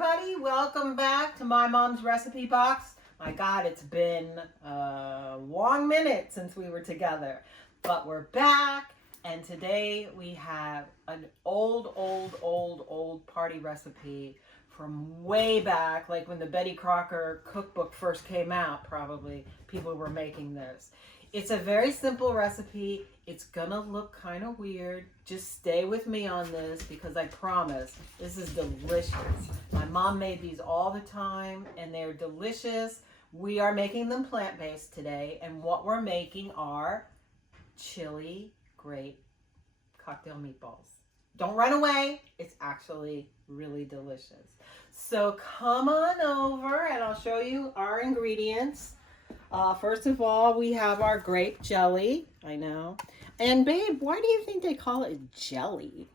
everybody. Welcome back to my mom's recipe box. My God, it's been a long minute since we were together, but we're back. And today we have an old party recipe from way back, like when the Betty Crocker cookbook first came out, probably people were making this. It's a very simple recipe. It's gonna look kind of weird. Just stay with me on this because I promise this is delicious. My mom made these all the time and they're delicious. We are making them plant-based today, and what we're making are chili grape cocktail meatballs. Don't run away. It's actually really delicious. So come on over and I'll show you our ingredients. First of all, we have our grape jelly. I know. And babe, why do you think they call it jelly?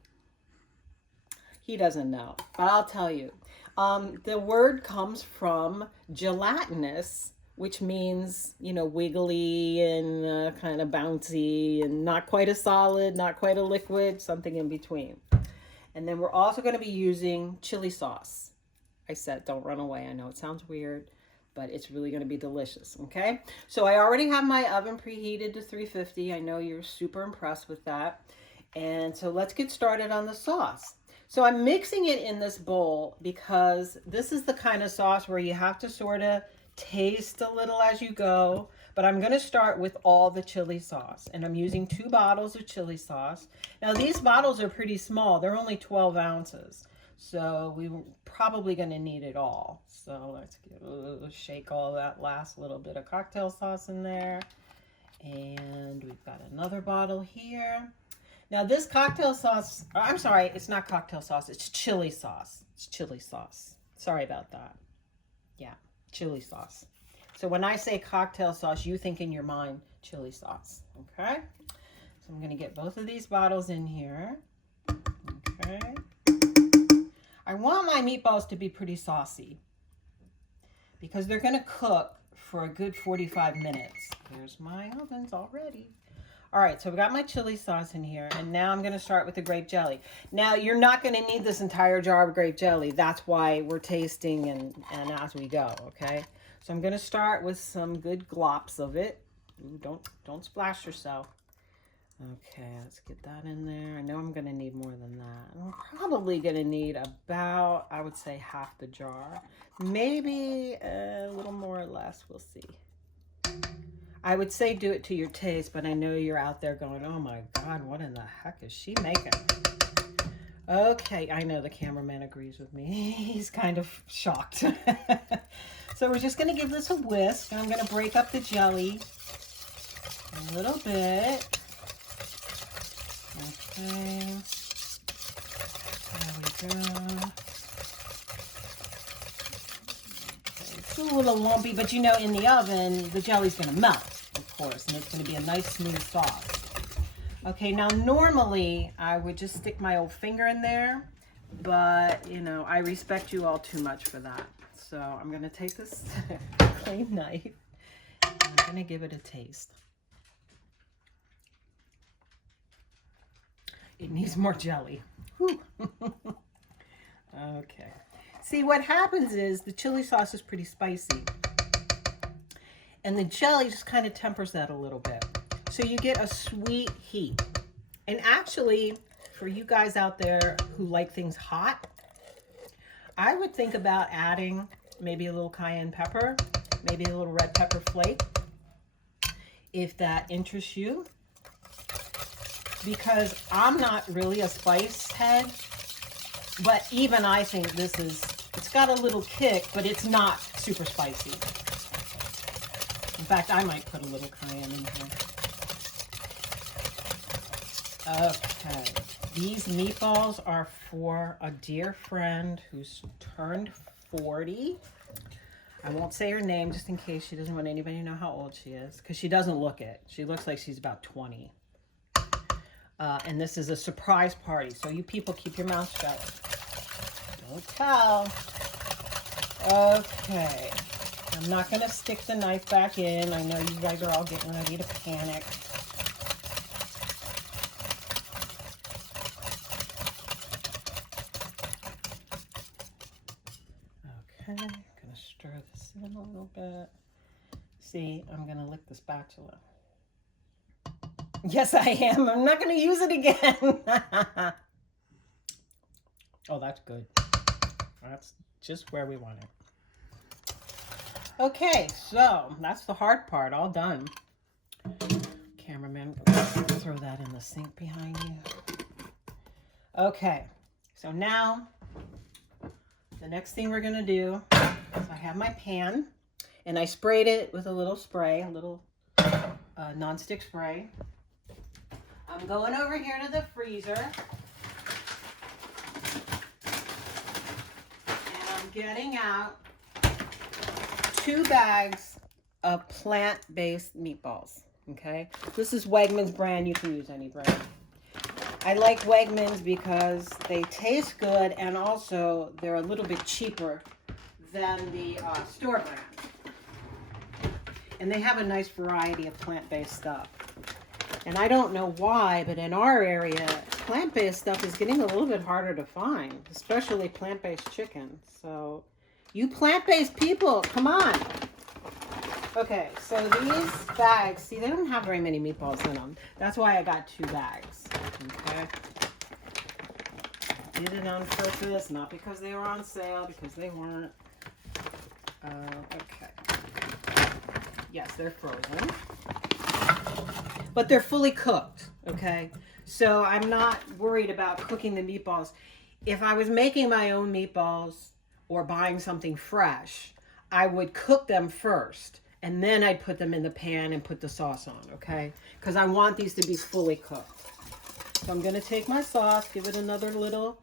He doesn't know, but I'll tell you. The word comes from gelatinous, which means, you know, wiggly and kind of bouncy and not quite a solid, not quite a liquid, something in between. And then we're also going to be using chili sauce. I said, don't run away. I know it sounds weird, but it's really going to be delicious, okay? So I already have my oven preheated to 350. I know you're super impressed with that. And so let's get started on the sauce. So I'm mixing it in this bowl because this is the kind of sauce where you have to sort of taste a little as you go. But I'm going to start with all the chili sauce. And I'm using 2 bottles of chili sauce. Now these bottles are pretty small. They're only 12 ounces. So we're probably going to need it all. So let's shake all that last little bit of cocktail sauce in there. And we've got another bottle here. Now this cocktail sauce, I'm sorry, it's not cocktail sauce, it's chili sauce. It's chili sauce. Sorry about that. Yeah, chili sauce. So when I say cocktail sauce, you think in your mind chili sauce, okay? So I'm going to get both of these bottles in here. Okay. I want my meatballs to be pretty saucy because they're going to cook for a good 45 minutes. Here's my ovens already. All right, so I've got my chili sauce in here, and now I'm going to start with the grape jelly. Now, you're not going to need this entire jar of grape jelly. That's why we're tasting and as we go, okay? So I'm going to start with some good glops of it. Ooh, don't splash yourself. Okay, let's get that in there. I know I'm going to need more than that. I'm probably going to need about, I would say, half the jar. Maybe a little more or less. We'll see. I would say do it to your taste, but I know you're out there going, oh my God, what in the heck is she making? Okay, I know the cameraman agrees with me. He's kind of shocked. So we're just going to give this a whisk. I'm going to break up the jelly a little bit. Okay, there we go. Okay, it's a little lumpy, but you know, in the oven, the jelly's going to melt, of course, and it's going to be a nice smooth sauce. Okay, now normally I would just stick my old finger in there, but you know, I respect you all too much for that. So I'm going to take this clean knife and I'm going to give it a taste. It needs more jelly. Okay. See, what happens is the chili sauce is pretty spicy. And the jelly just kind of tempers that a little bit. So you get a sweet heat. And actually, for you guys out there who like things hot, I would think about adding maybe a little cayenne pepper, maybe a little red pepper flake, if that interests you. Because I'm not really a spice head, but even I think this is, it's got a little kick, but it's not super spicy. In fact, I might put a little cayenne in here. Okay, these meatballs are for a dear friend who's turned 40. I won't say her name just in case she doesn't want anybody to know how old she is, because she doesn't look it. She looks like she's about 20. And this is a surprise party, so you people keep your mouth shut. Don't tell. Okay. I'm not going to stick the knife back in. I know you guys are all getting ready to panic. Gonna stir this in a little bit. See, I'm gonna lick the spatula. Yes, I am. I'm not gonna use it again. Oh, that's good. That's just where we want it. Okay, so that's the hard part, all done. Cameraman, throw that in the sink behind you. Okay, so now the next thing we're gonna do is I have my pan and I sprayed it with a little spray, a little non-stick spray. I'm going over here to the freezer and I'm getting out 2 bags of plant-based meatballs. Okay, this is Wegmans brand. You can use any brand. I like Wegmans because they taste good and also they're a little bit cheaper than the store brand. And they have a nice variety of plant-based stuff. And I don't know why, but in our area, plant-based stuff is getting a little bit harder to find, especially plant-based chicken. So you plant-based people, come on. Okay, so these bags, see, they don't have very many meatballs in them. That's why I got 2 bags, okay? Did it on purpose, not because they were on sale, because they weren't. Okay. Yes, they're frozen. But they're fully cooked, okay? So I'm not worried about cooking the meatballs. If I was making my own meatballs or buying something fresh, I would cook them first. And then I'd put them in the pan and put the sauce on, okay? Because I want these to be fully cooked. So I'm going to take my sauce, give it another little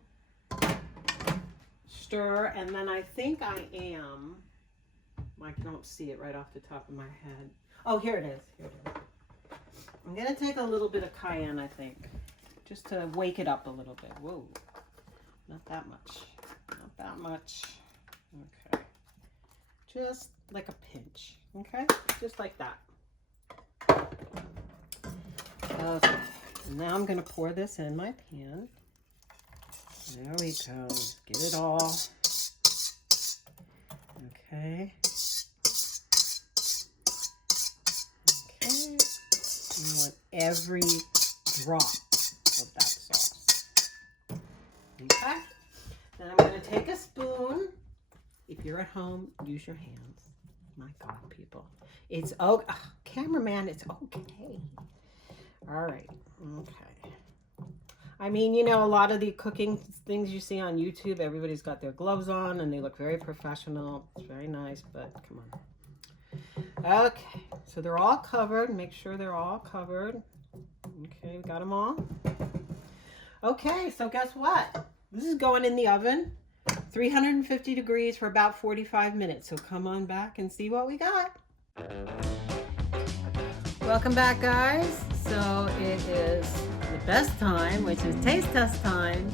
stir, and then I think I am, I don't see it right off the top of my head. Oh, here it is. Here it is. I'm going to take a little bit of cayenne, I think, just to wake it up a little bit. Whoa, not that much. Not that much. Okay. Just like a pinch. Okay, just like that. Okay, now I'm going to pour this in my pan. There we go. Get it all. Okay. Okay. You want every drop of that sauce. Okay. Then I'm going to take a spoon. If you're at home, use your hands. My God, people. It's okay. Cameraman, it's okay. All right. Okay. I mean, you know, a lot of the cooking things you see on YouTube, everybody's got their gloves on and they look very professional. It's very nice, but come on. Okay. So they're all covered. Make sure they're all covered. Okay, we got them all. Okay, so guess what? This is going in the oven. 350 degrees for about 45 minutes. So come on back and see what we got. Welcome back, guys. So it is the best time, which is taste test time.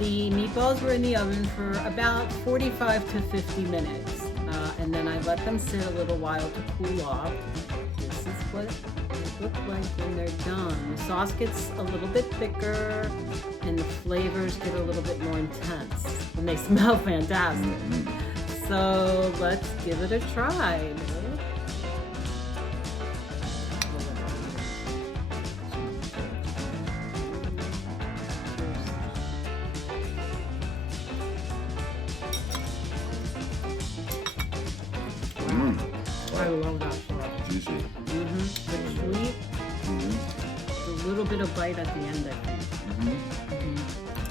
The meatballs were in the oven for about 45 to 50 minutes. And then I let them sit a little while to cool off. This is what they look like when they're done. The sauce gets a little bit thicker and the flavors get a little bit more intense. And they smell fantastic. So let's give it a try. I love that sauce. Juicy. It's sweet. It's a little bit of bite at the end, I think.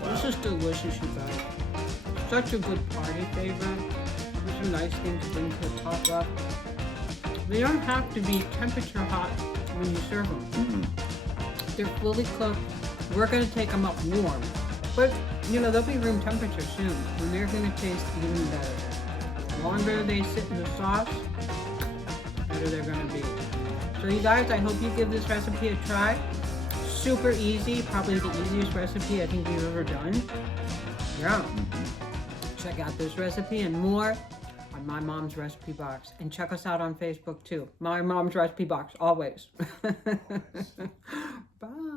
Wow. This is delicious, you guys. Such a good party flavor. It's a nice thing to bring to the top up. They don't have to be temperature hot when you serve them. They're fully cooked. We're going to take them up warm. But, you know, they'll be room temperature soon. And they're going to taste even better. The longer they sit in the sauce, better they're going to be. So you guys, I hope you give this recipe a try. Super easy, probably the easiest recipe I think we've ever done. Yeah. Check out this recipe and more on My Mom's Recipe Box. And check us out on Facebook too. My Mom's Recipe Box, always. Bye.